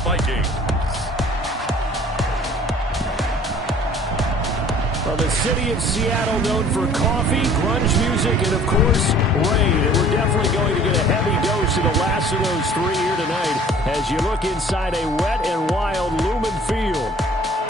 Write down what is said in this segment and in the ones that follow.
Vikings. Well, the city of Seattle known for coffee, grunge music, and, of course, rain. And we're definitely going to get a heavy dose of the last of those three here tonight as you look inside a wet and wild Lumen Field.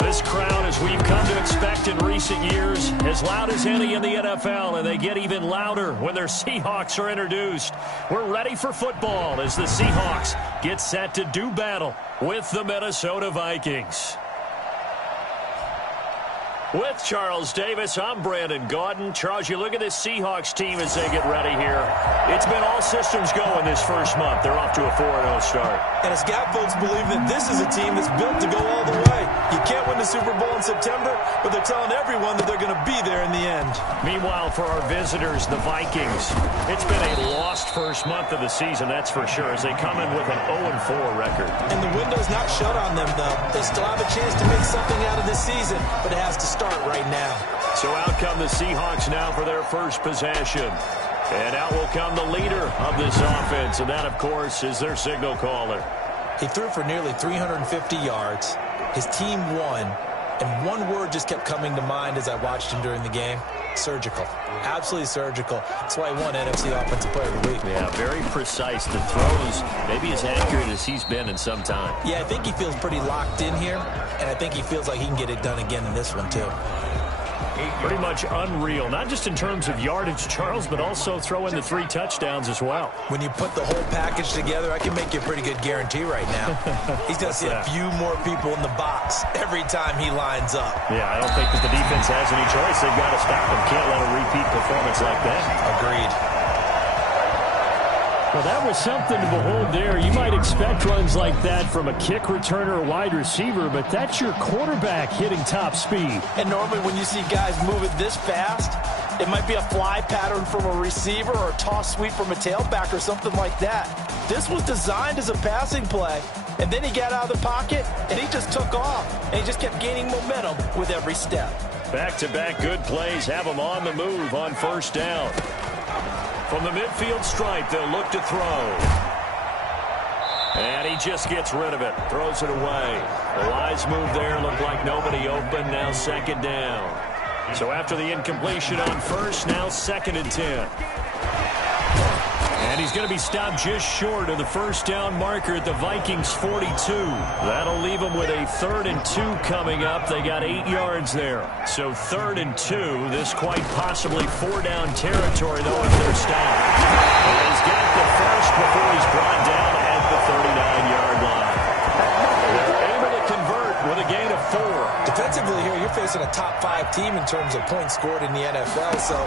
This crowd, as we've come to expect in recent years, as loud as any in the NFL, and they get even louder when their Seahawks are introduced. We're ready for football as the Seahawks get set to do battle with the Minnesota Vikings. With Charles Davis, I'm Brandon Gaudin. Charles, you look at this Seahawks team as they get ready here. It's been all systems go in this first month. They're off to a 4-0 start. And as Gap folks believe that this is a team that's built to go all the way. You can't win the Super Bowl in September, but they're telling everyone that they're going to be there in the end. Meanwhile, for our visitors, the Vikings, it's been a lost first month of the season, that's for sure, as they come in with an 0-4 record. And the window's not shut on them, though. They still have a chance to make something out of this season, but it has to start right now. So out come the Seahawks now for their first possession. And out will come the leader of this offense, and that, of course, is their signal caller. He threw for nearly 350 yards. His team won, and one word just kept coming to mind as I watched him during the game. Surgical. Absolutely surgical. That's why he won NFC Offensive Player of the Week. Yeah, very precise. The throws maybe as accurate as he's been in some time. Yeah, I think he feels pretty locked in here, and I think he feels like he can get it done again in this one, too. Pretty much unreal, not just in terms of yardage, Charles, but also throw in the 3 touchdowns as well. When you put the whole package together, I can make you a pretty good guarantee right now. He's going to see a few more people in the box every time he lines up. Yeah, I don't think that the defense has any choice. They've got to stop him. Can't let a repeat performance like that. Agreed. Well, that was something to behold there. You might expect runs like that from a kick returner or wide receiver, but that's your quarterback hitting top speed. And normally when you see guys move it this fast, it might be a fly pattern from a receiver or a toss sweep from a tailback or something like that. This was designed as a passing play, and then he got out of the pocket, and he just took off, and he just kept gaining momentum with every step. Back-to-back good plays have him on the move on first down. From the midfield stripe, they'll look to throw. And he just gets rid of it, throws it away. The wise move there, looked like nobody open, now second down. So after the incompletion on first, now 2nd and 10. And he's going to be stopped just short of the first down marker at the Vikings 42. That'll leave them with a 3rd and 2 coming up. They got 8 yards there. So 3rd and 2, this quite possibly 4-down territory, though, if they're stopped. And he's got the first before he's brought down at the 39-yard line. They're able to convert with a gain of 4. Defensively here, you're facing a top 5 team in terms of points scored in the NFL. So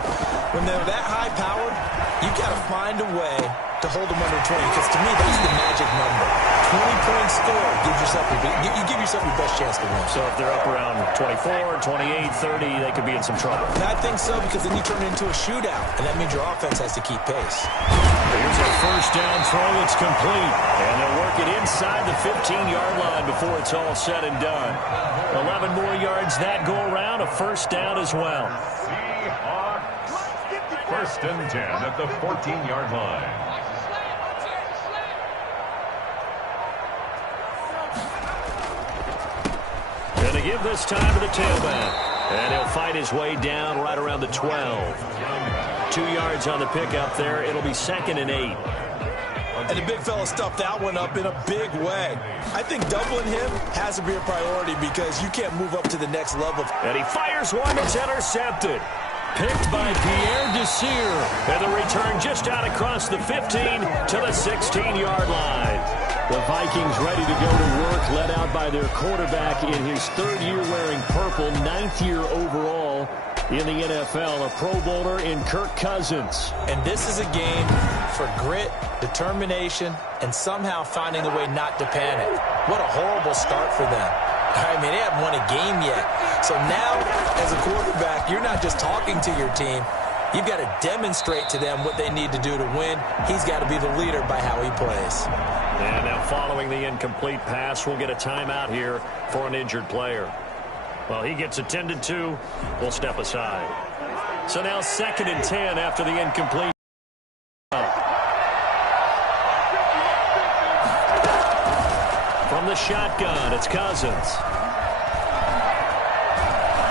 when they're that high-powered, you've got to find a way to hold them under 20, because to me, that's the magic number. 20 points scored gives yourself you give yourself your best chance to win. So if they're up around 24, 28, 30, they could be in some trouble. I think so, because then you turn it into a shootout, and that means your offense has to keep pace. Here's a first down throw. It's complete. And they'll work it inside the 15-yard line before it's all said and done. 11 more yards that go around, a first down as well. Seahawks, 1st and 10 at the 14-yard line. Going to give this time to the tailback. And he'll fight his way down right around the 12. 2 yards on the pickup there. It'll be 2nd and 8. And the big fella stuffed that one up in a big way. I think doubling him has to be a priority, because you can't move up to the next level. And he fires one that's intercepted. Picked by Pierre Desir. And the return just out across the 15 to the 16-yard line. The Vikings ready to go to work, led out by their quarterback in his 3rd year wearing purple, 9th year overall in the NFL, a Pro Bowler in Kirk Cousins. And this is a game for grit, determination, and somehow finding a way not to panic. What a horrible start for them. I mean, they haven't won a game yet. So now, as a quarterback, you're not just talking to your team. You've got to demonstrate to them what they need to do to win. He's got to be the leader by how he plays. And now following the incomplete pass, we'll get a timeout here for an injured player. Well, he gets attended to. We'll step aside. So now 2nd and 10 after the incomplete. From the shotgun, it's Cousins.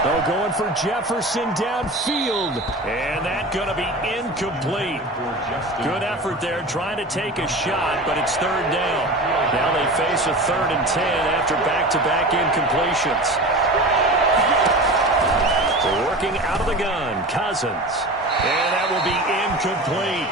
Oh, going for Jefferson downfield. And that's going to be incomplete. Good effort there trying to take a shot, but it's third down. Now they face a 3rd and 10 after back-to-back incompletions. Working out of the gun, Cousins. And that will be incomplete.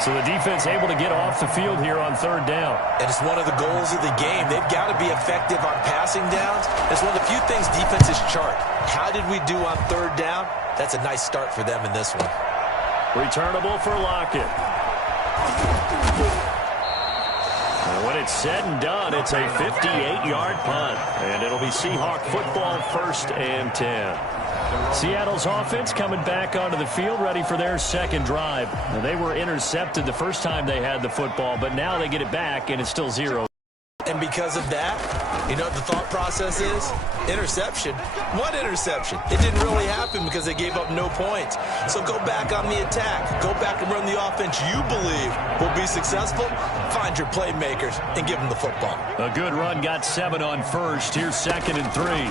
So the defense able to get off the field here on 3rd down. And it's one of the goals of the game. They've got to be effective on passing downs. It's one of the few things defenses chart. How did we do on 3rd down? That's a nice start for them in this one. Returnable for Lockett. And when it's said and done, it's a 58-yard punt. And it'll be Seahawk football, 1st and 10. Seattle's offense coming back onto the field, ready for their second drive. Now, they were intercepted the first time they had the football, but now they get it back, and it's still 0. And because of that, you know what the thought process is? Interception. What interception? It didn't really happen because they gave up no points. So go back on the attack. Go back and run the offense you believe will be successful. Find your playmakers and give them the football. A good run got 7 on first. Here's 2nd and 3.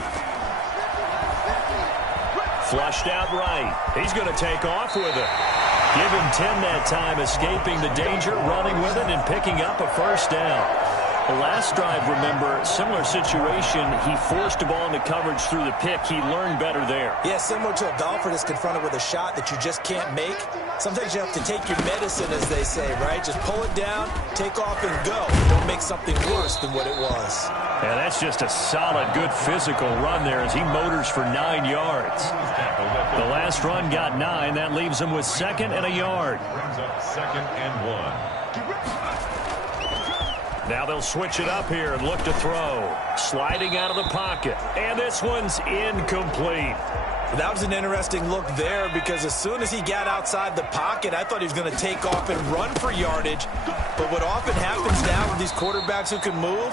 Flushed out right. He's going to take off with it. Give him 10 that time, escaping the danger, running with it, and picking up a first down. The last drive, remember, similar situation. He forced a ball into coverage through the pick. He learned better there. Yeah, similar to a golfer that's confronted with a shot that you just can't make. Sometimes you have to take your medicine, as they say, right? Just pull it down, take off, and go. Don't make something worse than what it was. Yeah, that's just a solid, good physical run there as he motors for 9 yards. The last run got 9. That leaves him with 2nd and a yard. Brings up 2nd and 1. Now they'll switch it up here and look to throw. Sliding out of the pocket. And this one's incomplete. That was an interesting look there because as soon as he got outside the pocket, I thought he was going to take off and run for yardage. But what often happens now with these quarterbacks who can move,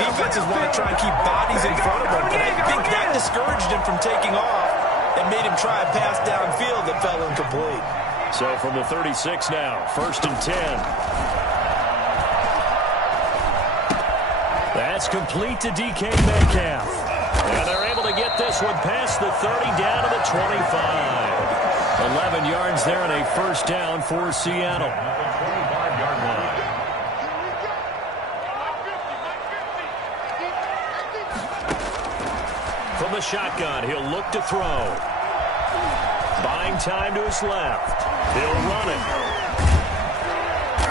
defenses want to try and keep bodies in front of them. And I think that discouraged him from taking off and made him try a pass downfield that fell incomplete. So from the 36 now, 1st and 10. That's complete to DK Metcalf. And they're able to get this one past the 30 down to the 25. 11 yards there and a first down for Seattle. 25-yard line. From the shotgun, he'll look to throw. Buying time to his left. He'll run it.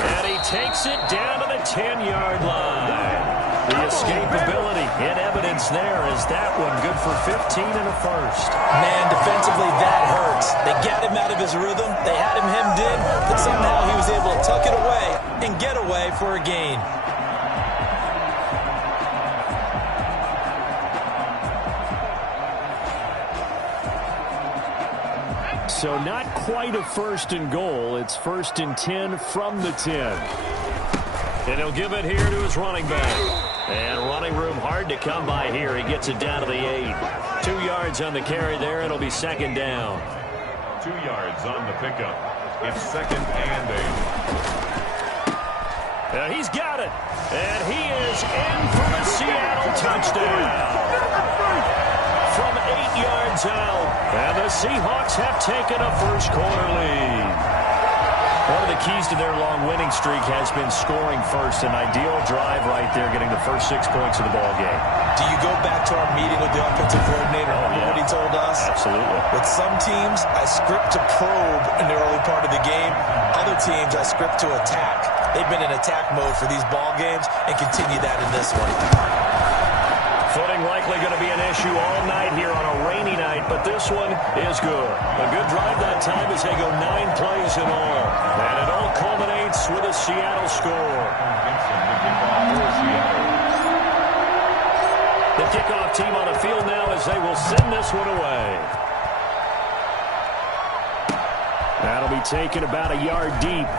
And he takes it down to the 10-yard line. The escapability in evidence there as that one good for 15 and a first. Man, defensively, that hurts. They got him out of his rhythm. They had him hemmed in, but somehow he was able to tuck it away and get away for a gain. So not quite a 1st and goal. It's 1st and 10 from the 10. And he'll give it here to his running back. And running room hard to come by here. He gets it down to the 8. 2 yards on the carry there. It'll be 2nd down. 2 yards on the pickup. It's 2nd and 8. And he's got it. And he is in for the Seattle touchdown. From 8 yards out. And the Seahawks have taken a first-quarter lead. One of the keys to their long winning streak has been scoring first. An ideal drive right there, getting the first 6 points of the ball game. Do you go back to our meeting with the offensive coordinator? Yeah. What he told us? Absolutely. With some teams, I script to probe in the early part of the game. Other teams, I script to attack. They've been in attack mode for these ball games and continue that in this one. Footing likely going to be an issue all night here on a rainy night, but this one is good. A good drive that time as they go 9 plays in all. And it all culminates with a Seattle score. The kickoff team on the field now as they will send this one away. That'll be taken about a yard deep.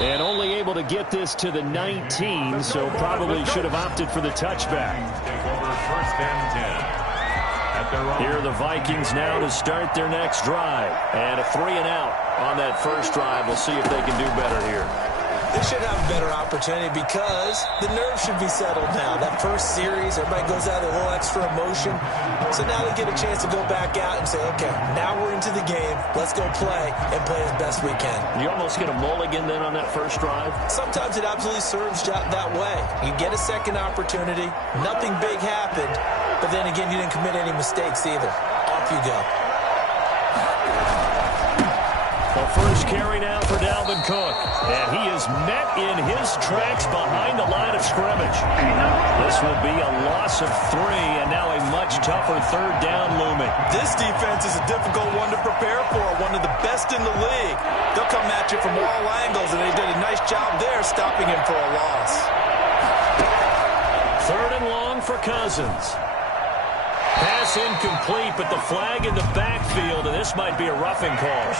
And only able to get this to the 19, so probably should have opted for the touchback. Take over 1st and 10. Here are the Vikings now to start their next drive. And a 3 and out on that first drive. We'll see if they can do better here. They should have a better opportunity because the nerves should be settled now. That first series, everybody goes out with a little extra emotion. So now they get a chance to go back out and say, okay, now we're into the game. Let's go play and play as best we can. You almost get a mulligan then on that first drive? Sometimes it absolutely serves that way. You get a second opportunity. Nothing big happened. But then again, you didn't commit any mistakes either. Off you go. The first carry now for Dalvin Cook. And he is met in his tracks behind the line of scrimmage. This will be a loss of 3, and now a much tougher third down looming. This defense is a difficult one to prepare for, one of the best in the league. They'll come at you from all angles, and they did a nice job there stopping him for a loss. Third and long for Cousins. Pass incomplete, but the flag in the backfield, and this might be a roughing call.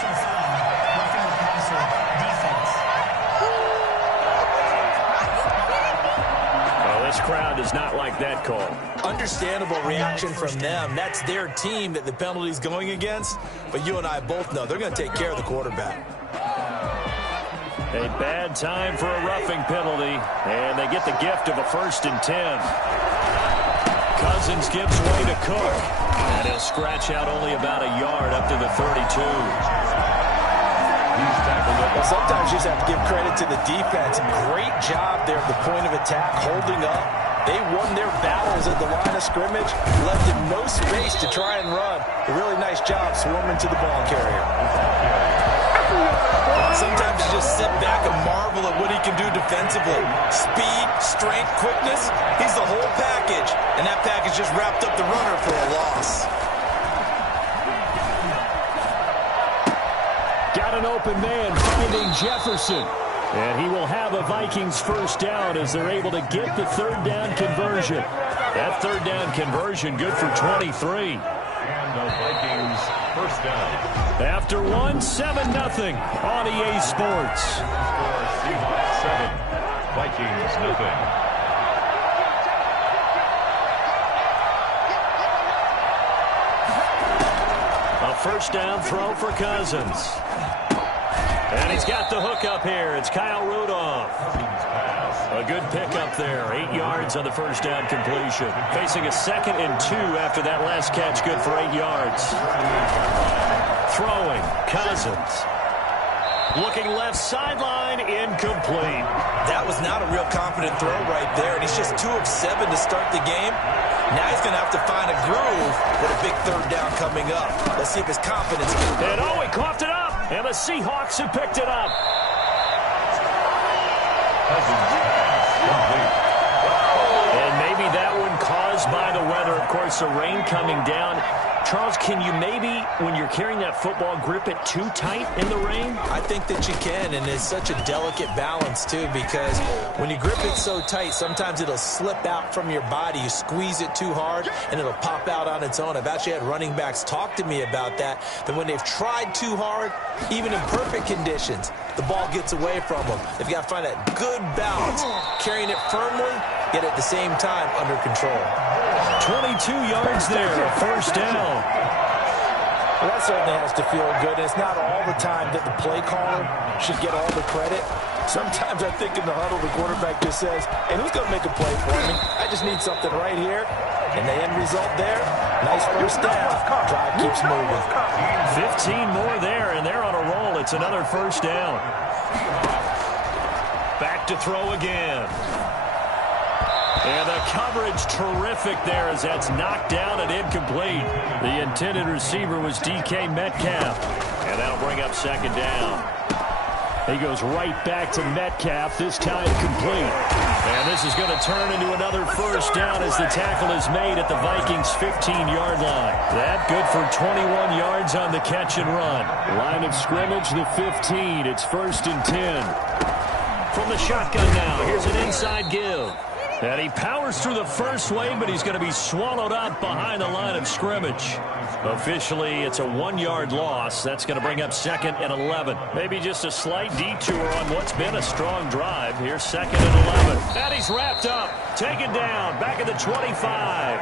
Well, this crowd does not like that call. Understandable reaction from them. That's their team that the penalty's going against. But you and I both know they're going to take care of the quarterback. A bad time for a roughing penalty, and they get the gift of a 1st and 10. Cousins gives way to Cook, and he'll scratch out only about a yard up to the 32. Well, sometimes you just have to give credit to the defense. Great job there at the point of attack, holding up. They won their battles at the line of scrimmage, left him no space to try and run. A really nice job swarming to the ball carrier. Sometimes you just sit back and marvel at what he can do defensively. Speed, strength, quickness, he's the whole package. And that package just wrapped up the runner for a loss. Got an open man finding Jefferson. And he will have a Vikings first down as they're able to get the third down conversion. That third down conversion good for 23. And the Vikings first down. After 7-0 on EA Sports. Score Seahawks 7, Vikings nothing. A first down throw for Cousins. And he's got the hook up here. It's Kyle Rudolph. A good pickup there. 8 yards on the first down completion. Facing a 2nd and 2 after that last catch. Good for 8 yards. Throwing, Cousins. Looking left sideline, incomplete. That was not a real confident throw right there, and he's just 2 of 7 to start the game. Now he's going to have to find a groove with a big third down coming up. Let's see if his confidence can grow. And he coughed it up, and the Seahawks have picked it up. And maybe that one caused by the weather. Of course, the rain coming down. Charles, can you maybe, when you're carrying that football, grip it too tight in the rain? I think that you can, and it's such a delicate balance, too, because when you grip it so tight, sometimes it'll slip out from your body. You squeeze it too hard, and it'll pop out on its own. I've actually had running backs talk to me about that when they've tried too hard, even in perfect conditions, the ball gets away from them. They've got to find that good balance, carrying it firmly, yet at the same time under control. 22 yards there, a first down. Well, that certainly has to feel good. And it's not all the time that the play caller should get all the credit. Sometimes I think in the huddle, the quarterback just says, hey, who's going to make a play for me? I just need something right here. And the end result there, nice first down. Drive keeps moving. 15 more there, and they're on a roll. It's another first down. Back to throw again. And the coverage terrific there as that's knocked down and incomplete. The intended receiver was DK Metcalf. And that'll bring up second down. He goes right back to Metcalf, this time complete. And this is going to turn into another first down as the tackle is made at the Vikings' 15-yard line. That good for 21 yards on the catch and run. Line of scrimmage, the 15. It's 1st and 10. From the shotgun now, here's an inside give. And he powers through the first wave, but he's going to be swallowed up behind the line of scrimmage. Officially, it's a 1-yard loss. That's going to bring up 2nd and 11. Maybe just a slight detour on what's been a strong drive. Here's 2nd and 11. And he's wrapped up, taken down, back at the 25.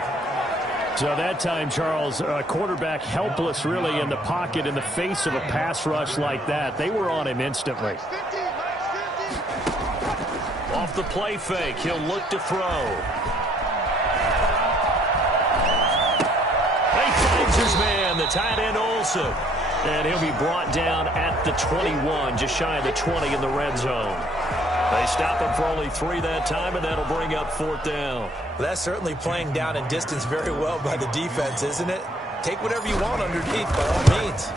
So that time, Charles, a quarterback helpless really in the pocket in the face of a pass rush like that. They were on him instantly. Off the play fake, he'll look to throw. He finds his man, the tight end Olsen. And he'll be brought down at the 21, just shy of the 20 in the red zone. They stop him for only 3 that time, and that'll bring up 4th down. Well, that's certainly playing down in distance very well by the defense, isn't it? Take whatever you want underneath, by all means.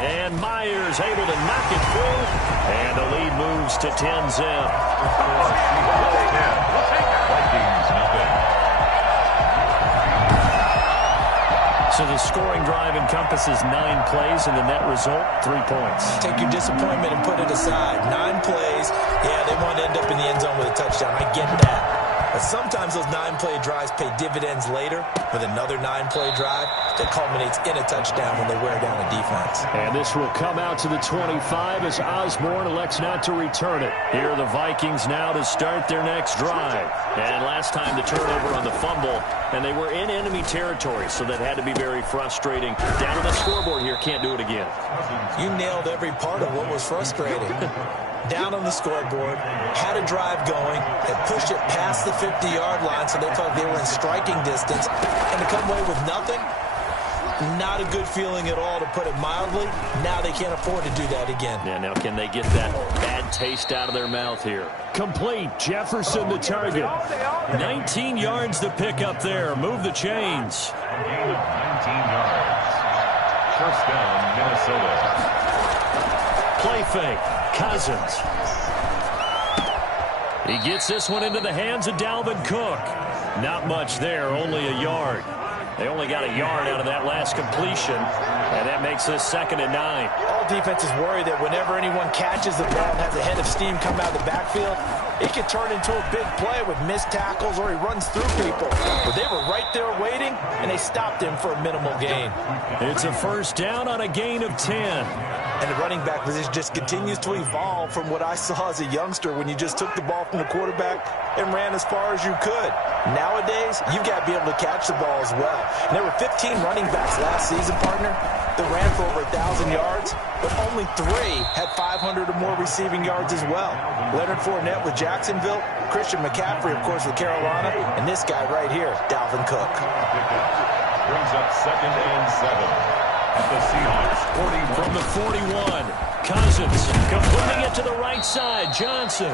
And Myers able to knock it through, and the lead moves to 10-zip. Vikings nothing. So the scoring drive encompasses 9 plays, and the net result, 3 points. Take your disappointment and put it aside. 9 plays. Yeah, they want to end up in the end zone with a touchdown. I get that. But sometimes those 9-play drives pay dividends later with another 9-play drive that culminates in a touchdown when they wear down a defense. And this will come out to the 25 as Osborne elects not to return it. Here are the Vikings now to start their next drive. And last time the turnover on the fumble, and they were in enemy territory, so that had to be very frustrating. Down on the scoreboard here, can't do it again. You nailed every part of what was frustrating. Down on the scoreboard, had a drive going, had pushed it past the 50-yard line, so they thought they were in striking distance, and to come away with nothing, not a good feeling at all, to put it mildly. Now they can't afford to do that again. Yeah, now can they get that bad taste out of their mouth here? Complete. Jefferson the target. 19 yards to pick up there. Move the chains. A gain of 19 yards. First down, Minnesota. Play fake. Cousins. He gets this one into the hands of Dalvin Cook. Not much there, only a yard. They only got a yard out of that last completion, and that makes this 2nd and 9. All defenses worry that whenever anyone catches the ball and has a head of steam come out of the backfield, it can turn into a big play with missed tackles or he runs through people. But they were right there waiting, and they stopped him for a minimal gain. It's a first down on a gain of 10. And the running back position just continues to evolve from what I saw as a youngster when you just took the ball from the quarterback and ran as far as you could. Nowadays, you've got to be able to catch the ball as well. And there were 15 running backs last season, partner, that ran for over 1,000 yards, but only 3 had 500 or more receiving yards as well. Leonard Fournette with Jacksonville, Christian McCaffrey, of course, with Carolina, and this guy right here, Dalvin Cook. Brings up 2nd and 7. At the Seahawks 40. From the 41, Cousins completing it to the right side, Johnson.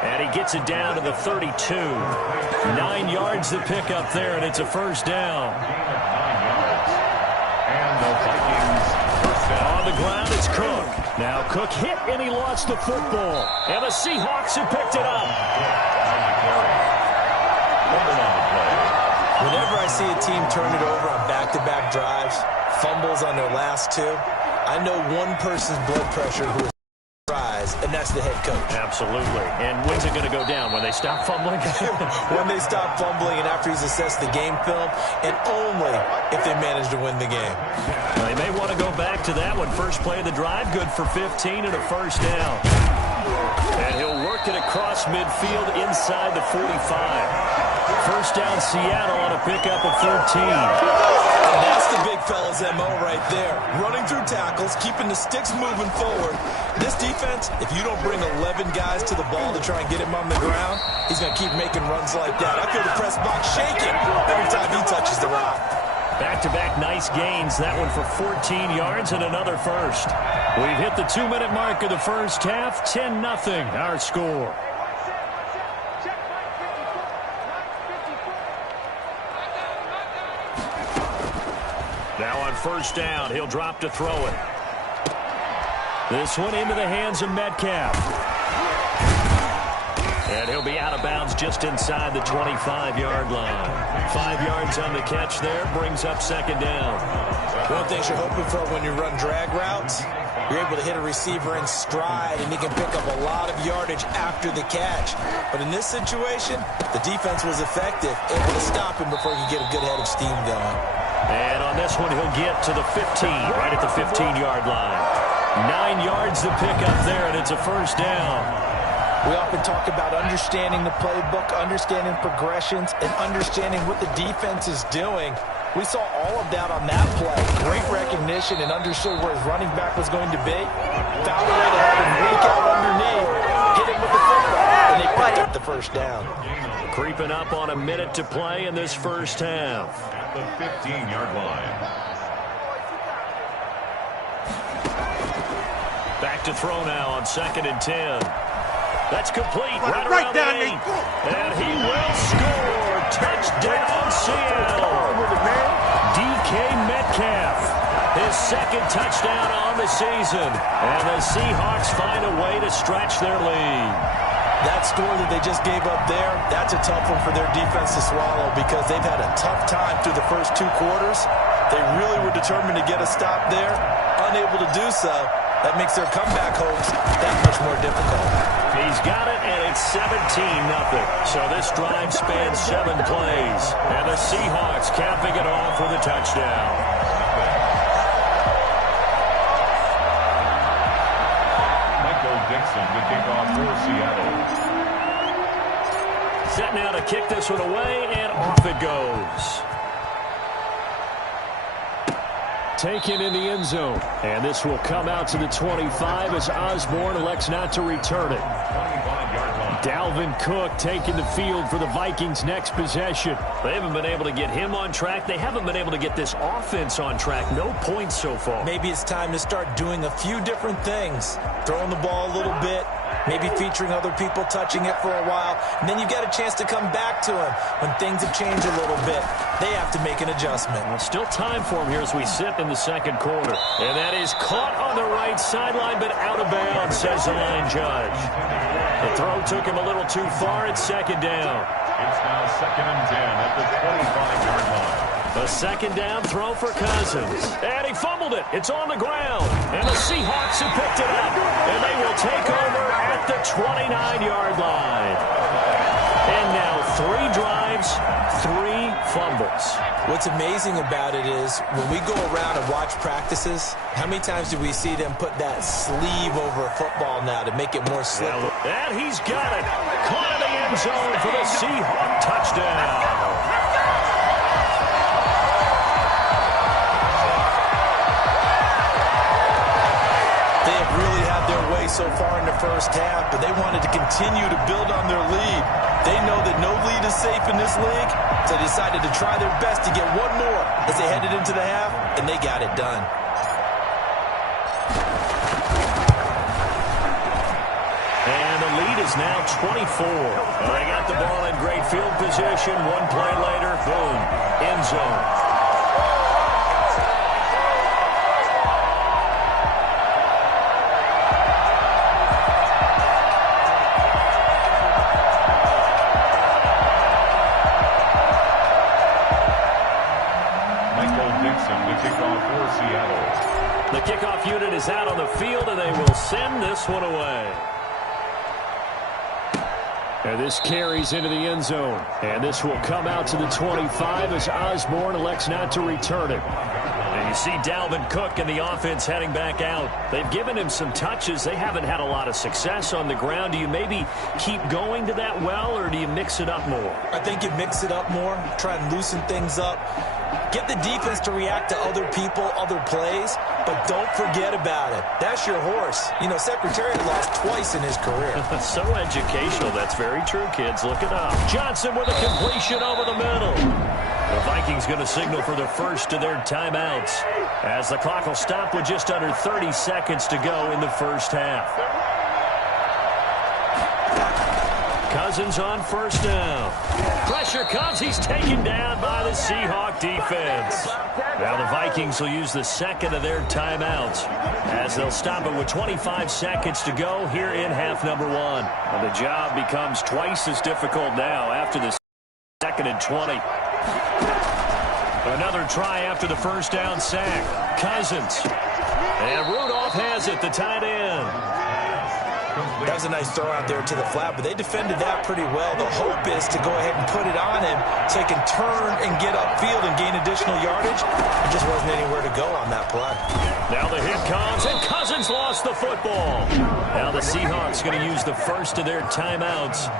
And he gets it down to the 32. 9 yards to pick up there, and it's a first down. Gain of 9 yards. And the Vikings first down. On the ground, it's Cook. Now Cook hit, and he lost the football. And the Seahawks have picked it up. Whenever I see a team turn it over on back-to-back drives, fumbles on their last 2, I know one person's blood pressure who is rise, and that's the head coach. Absolutely. And when's it going to go down? When they stop fumbling? When they stop fumbling and after he's assessed the game film, and only if they manage to win the game. Well, they may want to go back to that one. First play of the drive, good for 15 and a first down. And he'll work it across midfield inside the 45. First down, Seattle on a pickup of 13. And that's the big fella's MO right there. Running through tackles, keeping the sticks moving forward. This defense, if you don't bring 11 guys to the ball to try and get him on the ground, he's going to keep making runs like that. I feel the press box shaking every time he touches the rock. Back-to-back nice gains. That one for 14 yards and another first. We've hit the 2-minute mark of the first half. 10-0 our score. Now on first down, he'll drop to throw it. This one into the hands of Metcalf. And he'll be out of bounds just inside the 25-yard line. 5 yards on the catch there, brings up second down. One thing you're hoping for when you run drag routes, you're able to hit a receiver in stride, and he can pick up a lot of yardage after the catch. But in this situation, the defense was effective, able to stop him before he could get a good head of steam going. And on this one, he'll get to the 15, right at the 15-yard line. 9 yards to pick up there, and it's a first down. We often talk about understanding the playbook, understanding progressions, and understanding what the defense is doing. We saw all of that on that play. Great recognition and understood where his running back was going to be. Found a way to have him leak out underneath, hit him with the football, and and they picked up the first down. Creeping up on a minute to play in this first half. At the 15-yard line. Back to throw now on 2nd and 10. That's complete right around the 8. And he will score. Touchdown, Seattle. DK Metcalf. His second touchdown on the season. And the Seahawks find a way to stretch their lead. That score that they just gave up there, that's a tough one for their defense to swallow because they've had a tough time through the first 2 quarters. They really were determined to get a stop there. Unable to do so. That makes their comeback hopes that much more difficult. He's got it, and it's 17-0. So this drive spans 7 plays. And the Seahawks capping it off with a touchdown. Dixon to kick off for Seattle. Set now to kick this one away, and off it goes. Taken in the end zone. And this will come out to the 25 as Osborne elects not to return it. 25-yard line. Dalvin Cook taking the field for the Vikings' next possession. They haven't been able to get him on track. They haven't been able to get this offense on track. No points so far. Maybe it's time to start doing a few different things. Throwing the ball a little bit, maybe featuring other people touching it for a while, and then you get a chance to come back to him when things have changed a little bit. They have to make an adjustment. Well, still time for him here as we sit in the second quarter. And that is caught on the right sideline, but out of bounds, says the line judge. The throw took him a little too far. It's 2nd down. It's now 2nd and 10 at the 25-yard line. A 2nd down throw for Cousins. And he fumbled it. It's on the ground. And the Seahawks have picked it up. And they will take over at the 29-yard line. And now 3 drives, 3 fumbles. What's amazing about it is when we go around and watch practices, how many times do we see them put that sleeve over a football now to make it more slippery? And he's got it. Caught in the end zone for the Seahawks touchdown. So far in the first half, but they wanted to continue to build on their lead. They know that no lead is safe in this league, so they decided to try their best to get one more as they headed into the half, and they got it done. And the lead is now 24. They got the ball in great field position. One play later, boom, end zone. The kickoff unit is out on the field, and they will send this one away. And this carries into the end zone. And this will come out to the 25 as Osborne elects not to return it. And you see Dalvin Cook and the offense heading back out. They've given him some touches. They haven't had a lot of success on the ground. Do you maybe keep going to that well, or do you mix it up more? I think you mix it up more, try and loosen things up. Get the defense to react to other people, other plays, but don't forget about it. That's your horse. You know, Secretariat lost twice in his career. So educational. That's very true, kids. Look it up. Johnson with a completion over the middle. The Vikings going to signal for the first of their timeouts as the clock will stop with just under 30 seconds to go in the first half. Cousins on first down. Pressure comes. He's taken down by the Seahawk defense. Now the Vikings will use the second of their timeouts as they'll stop it with 25 seconds to go here in half number 1. And the job becomes twice as difficult now after the 2nd and 20. Another try after the first down sack. Cousins. And Rudolph has it, the tight end. That was a nice throw out there to the flat, but they defended that pretty well. The hope is to go ahead and put it on him so he can turn and get upfield and gain additional yardage. There just wasn't anywhere to go on that play. Now the hit comes, and Cousins lost the football. Now the Seahawks going to use the first of their timeouts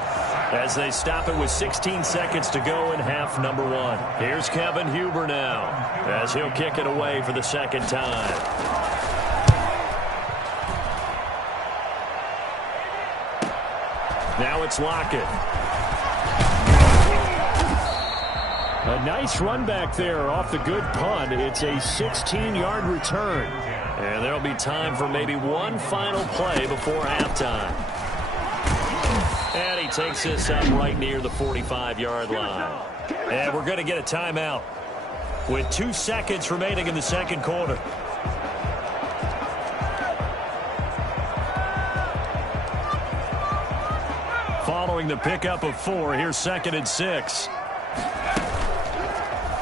as they stop it with 16 seconds to go in half number 1. Here's Kevin Huber now as he'll kick it away for the second time. Now it's Lockett. A nice run back there off the good punt. It's a 16-yard return. And there'll be time for maybe one final play before halftime. And he takes this up right near the 45-yard line. And we're going to get a timeout with 2 seconds remaining in the second quarter. Following the pickup of 4, here's 2nd and 6.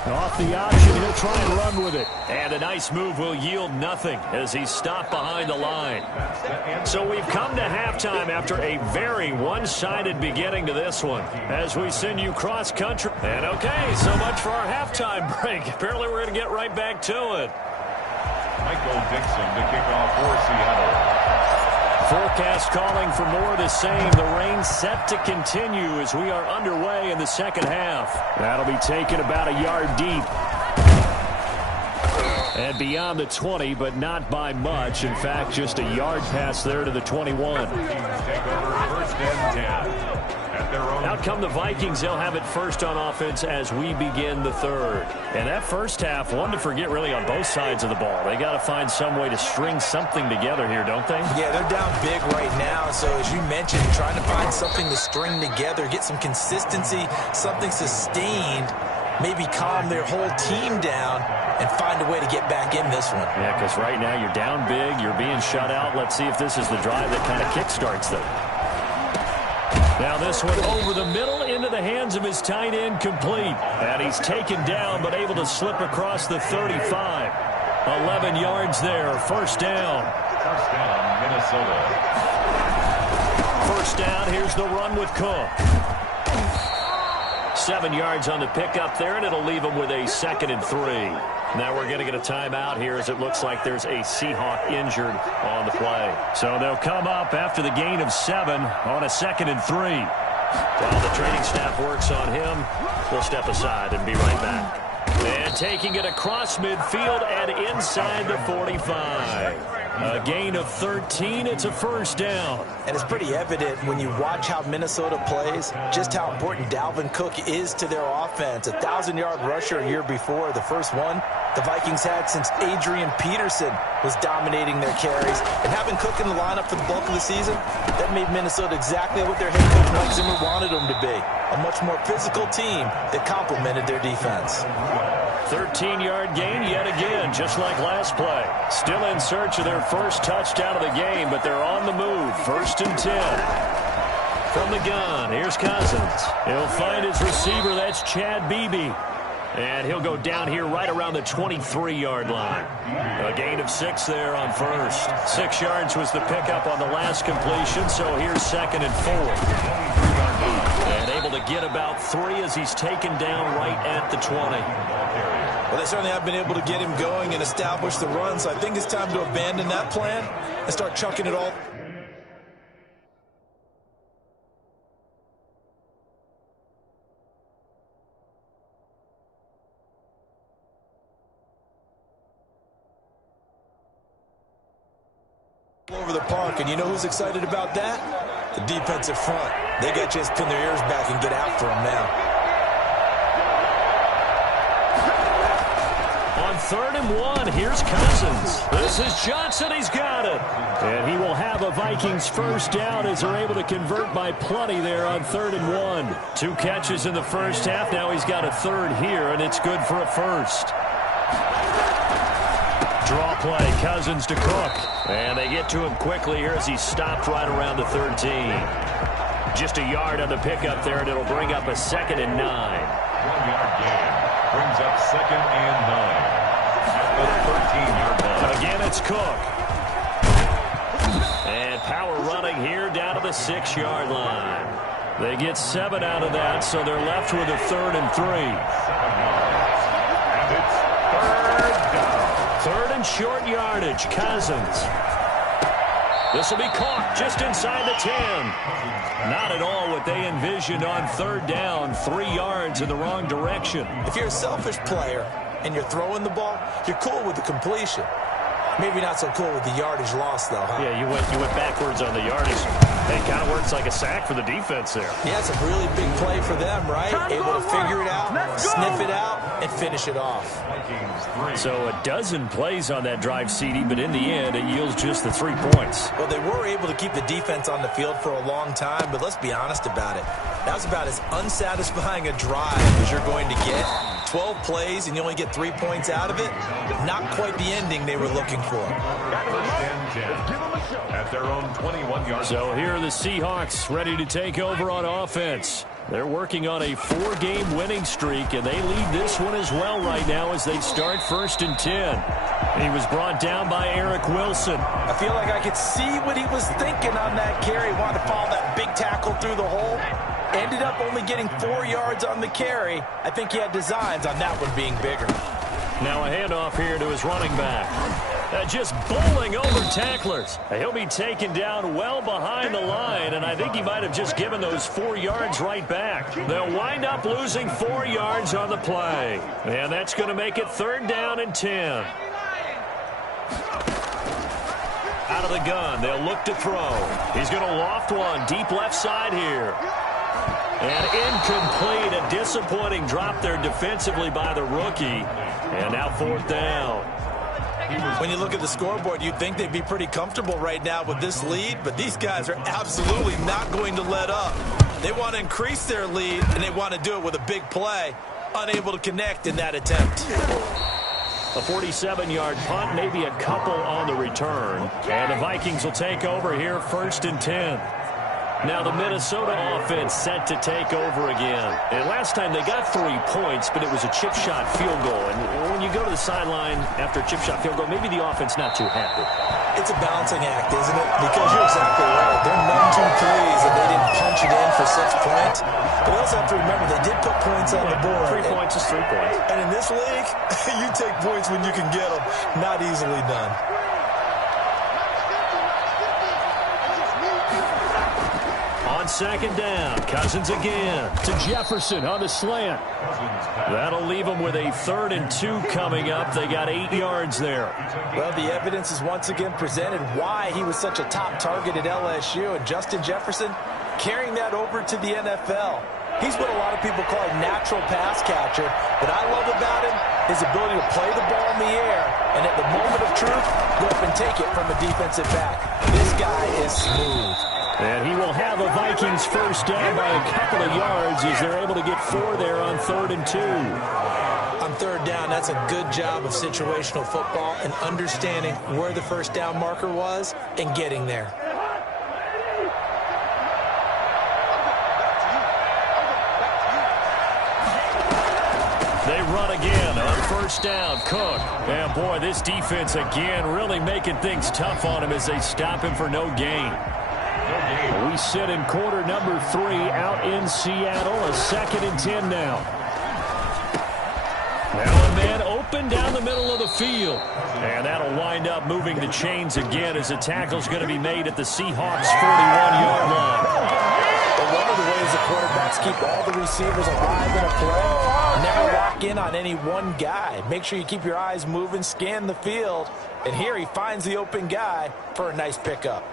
Off the option, he'll try and run with it. And a nice move will yield nothing as he's stopped behind the line. So we've come to halftime after a very one-sided beginning to this one as we send you cross-country. And okay, so much for our halftime break. Apparently we're going to get right back to it. Michael Dixon to kick off for Seattle. Forecast calling for more of the same. The rain set to continue as we are underway in the second half. That'll be taken about a yard deep. And beyond the 20, but not by much. In fact, just a yard pass there to the 21. Take over 1st and 10. Out come the Vikings. They'll have it first on offense as we begin the third. And that first half, one to forget really on both sides of the ball. They got to find some way to string something together here, don't they? Yeah, they're down big right now. So as you mentioned, trying to find something to string together, get some consistency, something sustained, maybe calm their whole team down and find a way to get back in this one. Yeah, because right now you're down big, you're being shut out. Let's see if this is the drive that kind of kickstarts them. Now this one over the middle into the hands of his tight end, complete. And he's taken down but able to slip across the 35. 11 yards there, first down. First down, Minnesota. First down, here's the run with Cook. 7 yards on the pickup there, and it'll leave him with a 2nd and 3. Now we're going to get a timeout here as it looks like there's a Seahawk injured on the play. So they'll come up after the gain of 7 on a 2nd and 3. While the training staff works on him, we'll step aside and be right back. And taking it across midfield and inside the 45. A gain of 13. It's a first down. And it's pretty evident when you watch how Minnesota plays, just how important Dalvin Cook is to their offense. A 1,000-yard rusher a year before, the first one the Vikings had since Adrian Peterson was dominating their carries. And having Cook in the lineup for the bulk of the season, that made Minnesota exactly what their head coach Mike Zimmer wanted them to be. A much more physical team that complemented their defense. 13-yard gain yet again, just like last play. Still in search of their first touchdown of the game, but they're on the move. 1st and 10. From the gun, here's Cousins. He'll find his receiver, that's Chad Beebe. And he'll go down here right around the 23-yard line. A gain of 6 there on first. 6 yards was the pickup on the last completion, so here's 2nd and 4. And able to get about 3 as he's taken down right at the 20. Well, they certainly have been able to get him going and establish the run, so I think it's time to abandon that plan and start chunking it all. Over the park, and you know who's excited about that? The defensive front. They got to just pin their ears back and get after him now. On 3rd and 1, here's Cousins. This is Johnson. He's got it. And he will have a Vikings first down as they're able to convert by plenty there on 3rd and 1. 2 catches in the first half. Now he's got a 3rd here, and it's good for a first. Draw play, Cousins to Cook. And they get to him quickly here as he's stopped right around the 13. Just a yard on the pickup there, and it'll bring up a 2nd and 9. 1-yard gain. Brings up 2nd and 9. At the 13-yard line. Again, it's Cook. And power running here down to the 6-yard line. They get 7 out of that, so they're left with a 3rd and 3. 7 yards. And it's 3rd down. 3rd and short yardage, Cousins. This will be caught just inside the 10. Not at all what they envisioned on 3rd down. 3 yards in the wrong direction. If you're a selfish player and you're throwing the ball, you're cool with the completion. Maybe not so cool with the yardage loss, though, huh? Yeah, you went backwards on the yardage. It kind of works like a sack for the defense there. Yeah, it's a really big play for them, right? Able to figure it out, sniff it out, and finish it off. So a dozen plays on that drive, CD, but in the end, it yields just the 3 points. Well, they were able to keep the defense on the field for a long time, but let's be honest about it. That was about as unsatisfying a drive as you're going to get. 12 plays, and you only get 3 points out of it. Not quite the ending they were looking for. First and 10 at their own 21-yard. So here are the Seahawks ready to take over on offense. They're working on a 4-game winning streak, and they lead this one as well right now as they start 1st and 10. He was brought down by Eric Wilson. I feel like I could see what he was thinking on that carry. Wanted to follow that big tackle through the hole. Ended up only getting 4 yards on the carry. I think he had designs on that one being bigger. Now a handoff here to his running back. Just bowling over tacklers. He'll be taken down well behind the line, and I think he might have just given those 4 yards right back. They'll wind up losing 4 yards on the play. And that's going to make it 3rd down and 10. Out of the gun, they'll look to throw. He's going to loft one deep left side here. And incomplete, a disappointing drop there defensively by the rookie. And now 4th down. When you look at the scoreboard, you'd think they'd be pretty comfortable right now with this lead, but these guys are absolutely not going to let up. They want to increase their lead, and they want to do it with a big play. Unable to connect in that attempt. A 47-yard punt, maybe a couple on the return. And the Vikings will take over here 1st and 10. Now the Minnesota offense set to take over again. And last time they got 3 points, but it was a chip shot field goal. And when you go to the sideline after a chip shot field goal, maybe the offense not too happy. It's a balancing act, isn't it? Because you're exactly right. They're none too pleased that they didn't punch it in for 6 points. But you also have to remember they did put points on the board. 3 points is 3 points. And in this league, you take points when you can get them. Not easily done. On 2nd down, Cousins again to Jefferson on the slant. That'll leave them with a 3rd and 2 coming up. They got 8 yards there. Well, the evidence is once again presented why he was such a top target at LSU. And Justin Jefferson carrying that over to the NFL. He's what a lot of people call a natural pass catcher. What I love about him, his ability to play the ball in the air, and at the moment of truth, go up and take it from a defensive back. This guy is smooth. And he will have a Vikings 1st down by a couple of yards as they're able to get 4 there on 3rd and 2. On 3rd down, that's a good job of situational football and understanding where the 1st down marker was and getting there. They run again on 1st down. Cook. And boy, this defense again really making things tough on him as they stop him for no gain. We sit in quarter number 3 out in Seattle. A 2nd and 10 now. Now a man open down the middle of the field. And that'll wind up moving the chains again as the tackle's going to be made at the Seahawks 41-yard line. But one of the ways the quarterbacks keep all the receivers alive in a play, never lock in on any one guy. Make sure you keep your eyes moving, scan the field. And here he finds the open guy for a nice pickup.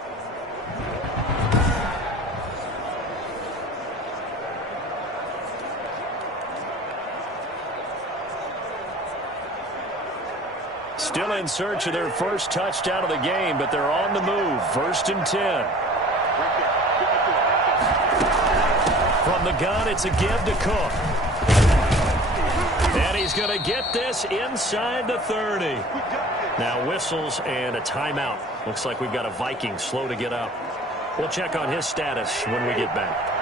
Still in search of their first touchdown of the game, but they're on the move. 1st and 10. From the gun, it's a give to Cook. And he's going to get this inside the 30. Now whistles and a timeout. Looks like we've got a Viking slow to get up. We'll check on his status when we get back.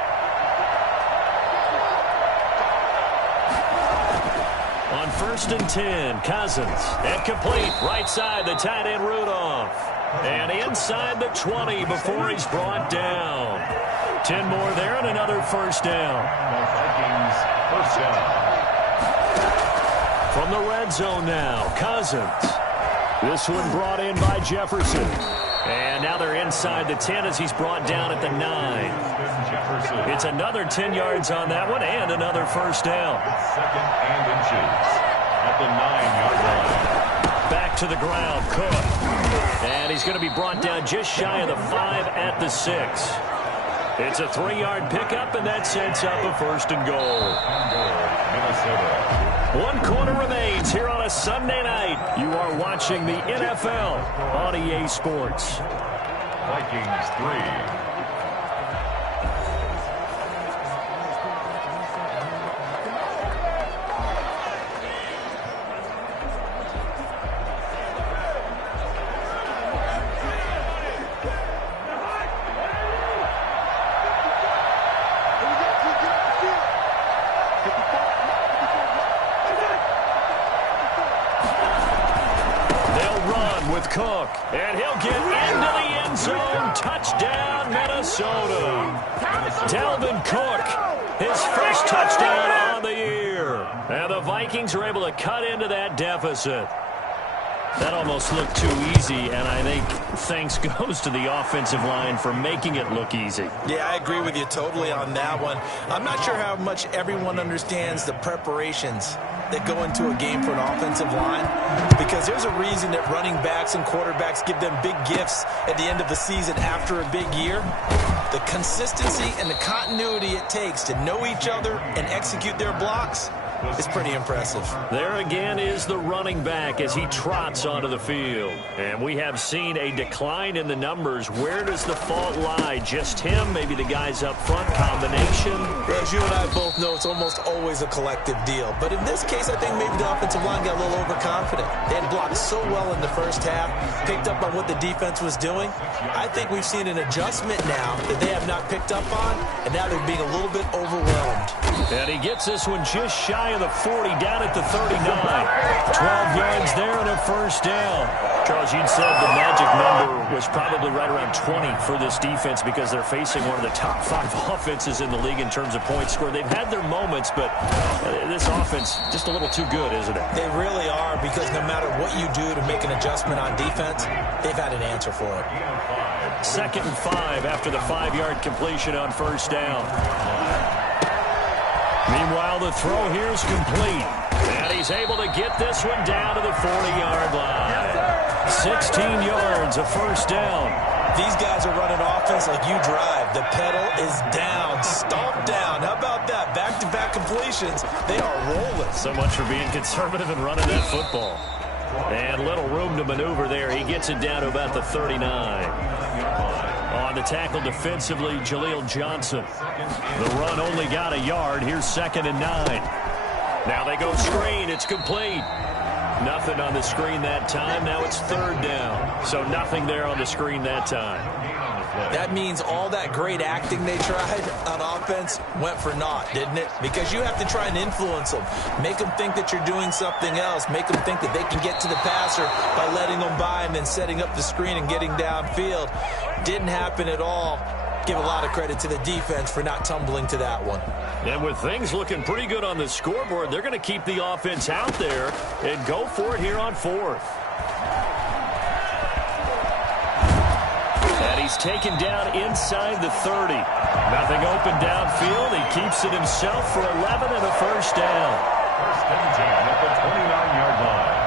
On 1st and 10, Cousins. And complete. Right side, the tight end Rudolph. And inside the 20 before he's brought down. 10 more there and another 1st down. Vikings 1st down. From the red zone now, Cousins. This one brought in by Jefferson. And now they're inside the 10 as he's brought down at the 9. It's another 10 yards on that one and another 1st down. 2nd and inches at the 9-yard line. Back to the ground, Cook. And he's going to be brought down just shy of the 5 at the 6. It's a 3-yard pickup, and that sets up a 1st and goal. Minnesota. 1 quarter remains here on a Sunday night. You are watching the NFL on EA Sports. Vikings 3. Cook, and he'll get into the end zone. Touchdown, Minnesota. Dalvin Cook, his first touchdown on the year. And the Vikings are able to cut into that deficit. That almost looked too easy, and I think thanks goes to the offensive line for making it look easy. Yeah, I agree with you totally on that one. I'm not sure how much everyone understands the preparations that go into a game for an offensive line, because there's a reason that running backs and quarterbacks give them big gifts at the end of the season after a big year. The consistency and the continuity it takes to know each other and execute their blocks is pretty impressive. There again is the running back as he trots onto the field. And we have seen a decline in the numbers. Where does the fault lie? Just him? Maybe the guys up front? Combination? As you and I both know, it's almost always a collective deal. But in this case, I think maybe the offensive line got a little overconfident. They had blocked so well in the first half, picked up on what the defense was doing. I think we've seen an adjustment now that they have not picked up on, and now they're being a little bit overwhelmed. And he gets this one just shy of the 40, down at the 39. 12 yards there and a 1st down. Charles, you'd said the magic number was probably right around 20 for this defense because they're facing one of the top 5 offenses in the league in terms of points scored. They've had their moments, but this offense just a little too good, isn't it? They really are, because no matter what you do to make an adjustment on defense, they've had an answer for it. 2nd and 5 after the 5-yard completion on 1st down. Meanwhile, the throw here is complete. And he's able to get this one down to the 40-yard line. 16 yards, a 1st down. These guys are running offense like you drive. The pedal is down, stomped down. How about that? Back-to-back completions. They are rolling. So much for being conservative and running that football. And little room to maneuver there. He gets it down to about the 39. On the tackle defensively, Jaleel Johnson. The run only got a yard. Here's 2nd and 9. Now they go screen. It's complete. Nothing on the screen that time. Now it's 3rd down. So nothing there on the screen that time. That means all that great acting they tried on offense went for naught, didn't it? Because you have to try and influence them. Make them think that you're doing something else. Make them think that they can get to the passer by letting them by and then setting up the screen and getting downfield. Didn't happen at all. Give a lot of credit to the defense for not tumbling to that one. And with things looking pretty good on the scoreboard, they're going to keep the offense out there and go for it here on 4th. And he's taken down inside the 30. Nothing open downfield. He keeps it himself for 11 and a 1st down. 1st and 10 at the 29-yard line.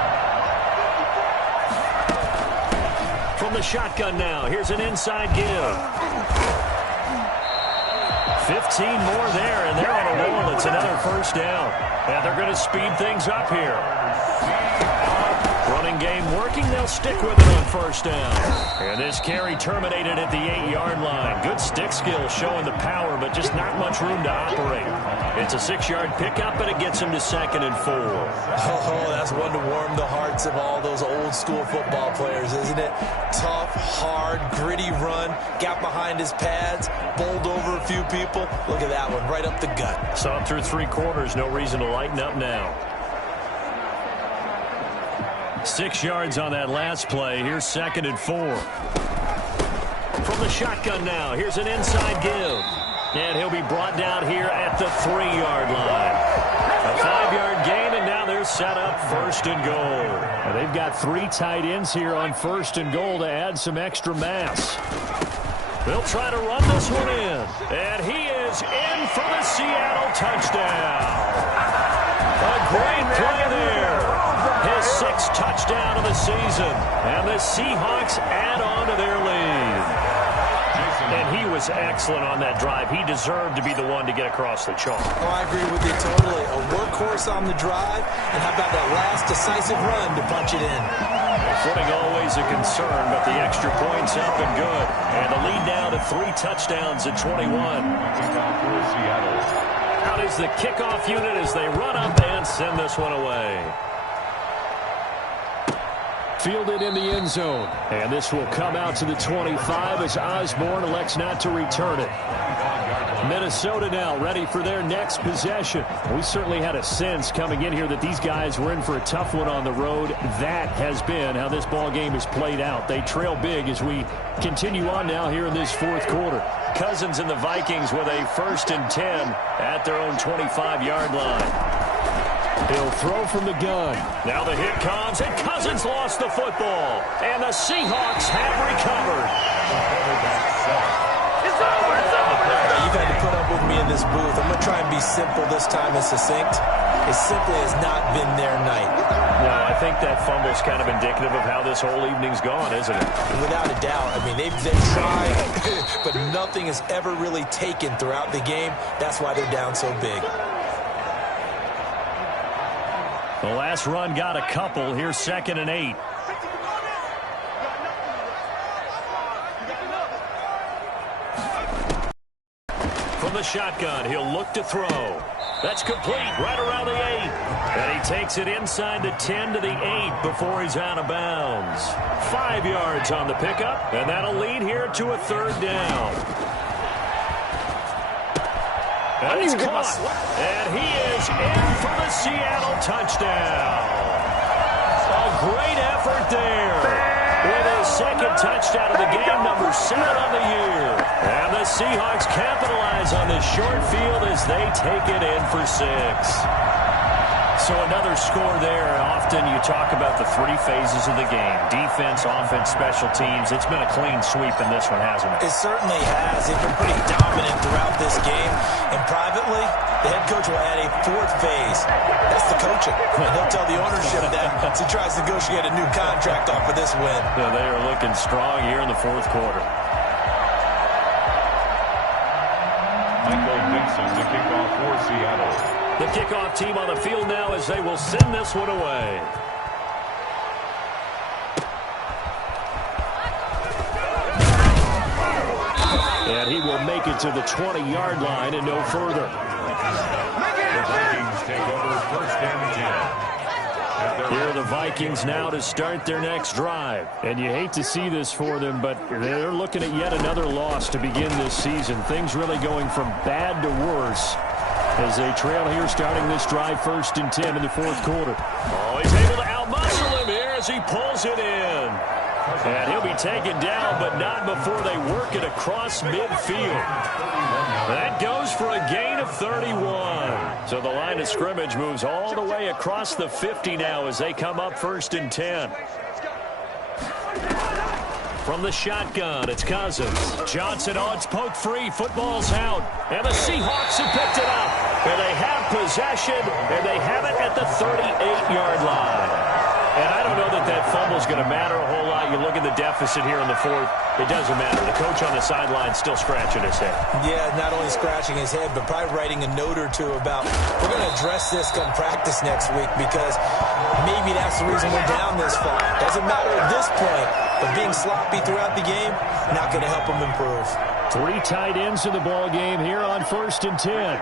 From the shotgun now, here's an inside give. 15 more there, and they're on a roll. It's another 1st down. And they're going to speed things up here. Running game working. They'll stick with it on 1st down. And this carry terminated at the 8-yard line. Good stick skill showing the power, but just not much room to operate. It's a 6-yard pickup, and it gets him to 2nd and 4. Oh, that's one to warm the hearts of all those old-school football players, isn't it? Tough, hard, gritty run. Got behind his pads, bowled over a few people. Look at that one, right up the gut. Saw him through 3 quarters. No reason to lighten up now. 6 yards on that last play. Here's 2nd and 4. From the shotgun now, here's an inside give. And he'll be brought down here at the 3-yard line. A 5-yard gain, and now they're set up 1st and goal. And they've got 3 tight ends here on 1st and goal to add some extra mass. They'll try to run this one in. And he is in for the Seattle touchdown. A great play there. His 6th touchdown of the season. And the Seahawks add on to their lead. And he was excellent on that drive. He deserved to be the one to get across the chalk. Oh, I agree with you totally. A workhorse on the drive, and how about that last decisive run to punch it in? Footing always a concern, but the extra points up and good. And the lead now to 3 touchdowns at 21. Out is the kickoff unit as they run up and send this one away. Fielded in the end zone. And this will come out to the 25 as Osborne elects not to return it. Minnesota now ready for their next possession. We certainly had a sense coming in here that these guys were in for a tough one on the road. That has been how this ball game has played out. They trail big as we continue on now here in this 4th quarter. Cousins and the Vikings with a 1st and 10 at their own 25-yard line. He'll throw from the gun. Now the hit comes, and Cousins lost the football. And the Seahawks have recovered. It's over, it's over. You've had to put up with me in this booth. I'm going to try and be simple this time and succinct. It simply has not been their night. No, I think that fumble's kind of indicative of how this whole evening's gone, isn't it? Without a doubt. I mean, they've tried, but nothing has ever really taken throughout the game. That's why they're down so big. The last run got a couple. Here's 2nd and 8. From the shotgun, he'll look to throw. That's complete right around the 8. And he takes it inside the 10 to the 8 before he's out of bounds. 5 yards on the pickup, and that'll lead here to a 3rd down. And he's caught. And he is in for the Seattle touchdown. A great effort there. With his 2nd touchdown of the game, number 7 on the year. And the Seahawks capitalize on this short field as they take it in for 6. So another score there. Often you talk about the 3 phases of the game. Defense, offense, special teams. It's been a clean sweep in this one, hasn't it? It certainly has. They've been pretty dominant throughout this game. And privately, the head coach will add a 4th phase. That's the coaching. And he'll tell the ownership that as he tries to negotiate a new contract off of this win. Yeah, they are looking strong here in the 4th quarter. Michael Dixon to kick off for Seattle. The kickoff team on the field now as they will send this one away. And he will make it to the 20-yard line and no further. The Vikings take over 1st and 10. Here are the Vikings now to start their next drive. And you hate to see this for them, but they're looking at yet another loss to begin this season. Things really going from bad to worse as they trail here starting this drive 1st and 10 in the 4th quarter. Oh, he's able to outmuscle him here as he pulls it in. And he'll be taken down, but not before they work it across midfield. That goes for a gain of 31. So the line of scrimmage moves all the way across the 50 now as they come up 1st and 10. From the shotgun, it's Cousins. Johnson, oh, it's poked free. Football's out. And the Seahawks have picked it up. And they have possession, and they have it at the 38-yard line. And I don't know that that fumble's going to matter a whole lot. You look at the deficit here in the 4th. It doesn't matter. The coach on the sideline still scratching his head. Yeah, not only scratching his head, but probably writing a note or two about, we're going to address this come practice next week because maybe that's the reason we're down this far. Doesn't matter at this point, but being sloppy throughout the game, not going to help them improve. 3 tight ends in the ball game here on 1st and 10.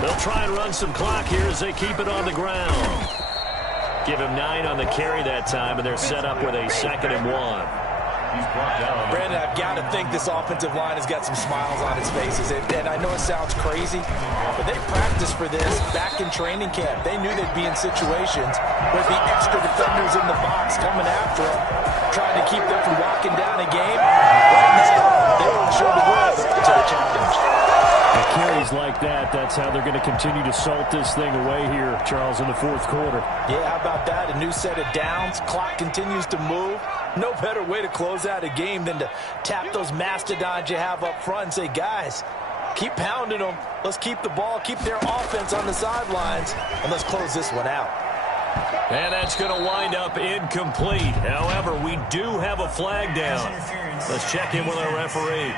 They'll try and run some clock here as they keep it on the ground. Give him 9 on the carry that time, and they're set up with a 2nd and 1. Brandon, I've got to think this offensive line has got some smiles on its faces. And I know it sounds crazy, but they practiced for this back in training camp. They knew they'd be in situations with the extra defenders in the box coming after them, trying to keep them from locking down a game. Right now, they were sure to win to the challenge. At carries like that, that's how they're going to continue to salt this thing away here, Charles, in the 4th quarter. Yeah, how about that? A new set of downs. Clock continues to move. No better way to close out a game than to tap those mastodons you have up front and say, guys, Keep pounding them. Let's keep the ball, keep their offense on the sidelines, and let's close this one out. And that's going to wind up incomplete. However, we do have a flag down. Let's check in with our referee.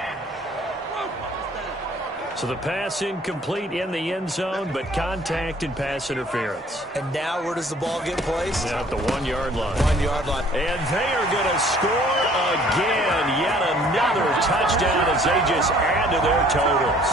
So the pass incomplete in the end zone, but contact and pass interference. And now where does the ball get placed? At the 1-yard line. 1-yard line. And they are going to score again. Yet another touchdown as they just add to their totals.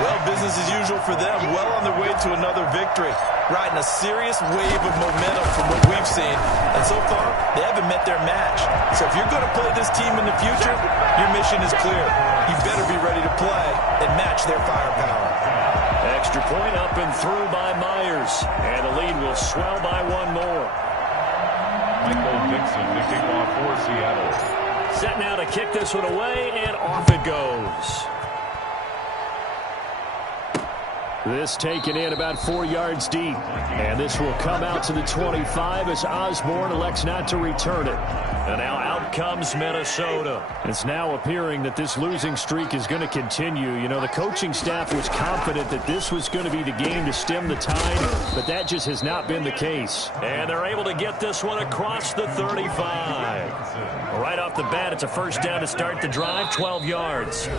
Well, business as usual for them. Well on their way to another victory. Riding a serious wave of momentum from what we've seen. And so far, they haven't met their match. So if you're going to play this team in the future, your mission is clear. You better be ready to play and match their firepower. Extra point up and through by Myers. And the lead will swell by one more. Michael Dixon to kick off for Seattle. Set now to kick this one away, and off it goes. This taken in about 4 yards deep. And this will come out to the 25 as Osborne elects not to return it. And now out comes Minnesota. It's now appearing that this losing streak is going to continue. You know, the coaching staff was confident that this was going to be the game to stem the tide, but that just has not been the case. And they're able to get this one across the 35. Right off the bat, it's a first down to start the drive, 12 yards.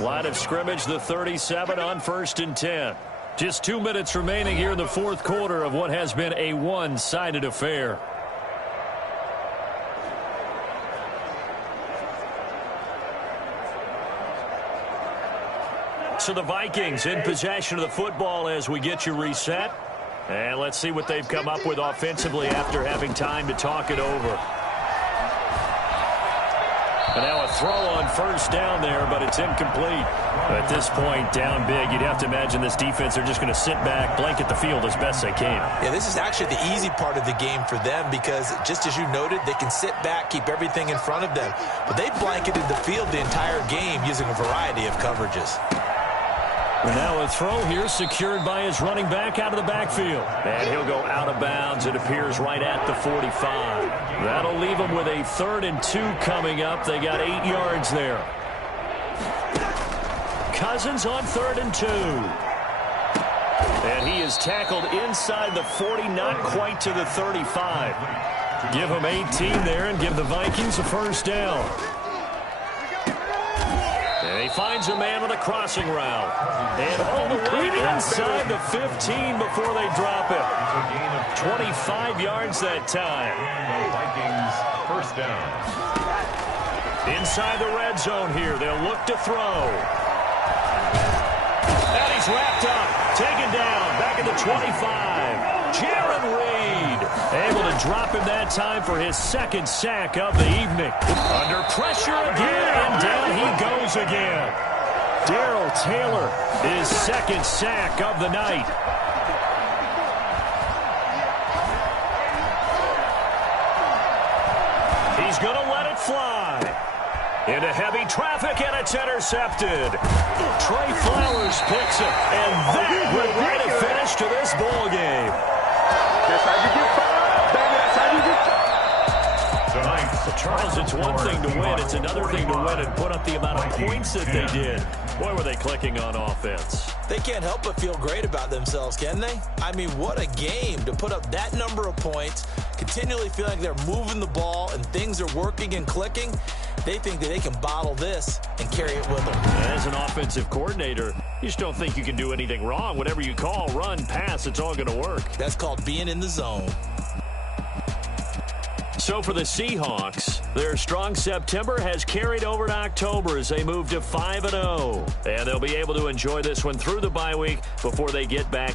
Line of scrimmage, the 37 on 1st and 10. Just 2 minutes remaining here in the fourth quarter of what has been a one-sided affair. So the Vikings in possession of the football as we get you reset. And let's see what they've come up with offensively after having time to talk it over. And now a throw on first down there, but it's incomplete. At this point, down big, you'd have to imagine this defense, they're just going to sit back, blanket the field as best they can. Yeah, this is actually the easy part of the game for them because, just as you noted, they can sit back, keep everything in front of them. But they blanketed the field the entire game using a variety of coverages. And now a throw here secured by his running back out of the backfield. And he'll go out of bounds. It appears right at the 45. That'll leave them with a 3rd and 2 coming up. They got 8 yards there. Cousins on 3rd and 2. And he is tackled inside the 40, not quite to the 35. Give him 18 there and give the Vikings a first down. And he finds a man on a crossing route. And all the way inside the 15 before they drop it. 25 yards that time. Vikings first down. Inside the red zone here. They'll look to throw. And he's wrapped up. Taken down. Back at the 25. Jaron Reed able to drop him that time for his 2nd sack of the evening. Under pressure again, and down he goes again. Darrell Taylor, his 2nd sack of the night. He's going to let it fly. Into heavy traffic, and it's intercepted. Trey Flowers picks it, and that will write a finish to this ball game. That's how you get fired, baby. That's how you get Tonight, Charles, it's one thing to win. It's another thing to win and put up the amount of points that they did. Boy, were they clicking on offense. They can't help but feel great about themselves, can they? I mean, what a game to put up that number of points, continually feel like they're moving the ball and things are working and clicking. They think that they can bottle this and carry it with them. As an offensive coordinator, you just don't think you can do anything wrong. Whatever you call, run, pass, it's all going to work. That's called being in the zone. So for the Seahawks, their strong September has carried over to October as they move to 5-0. And they'll be able to enjoy this one through the bye week before they get back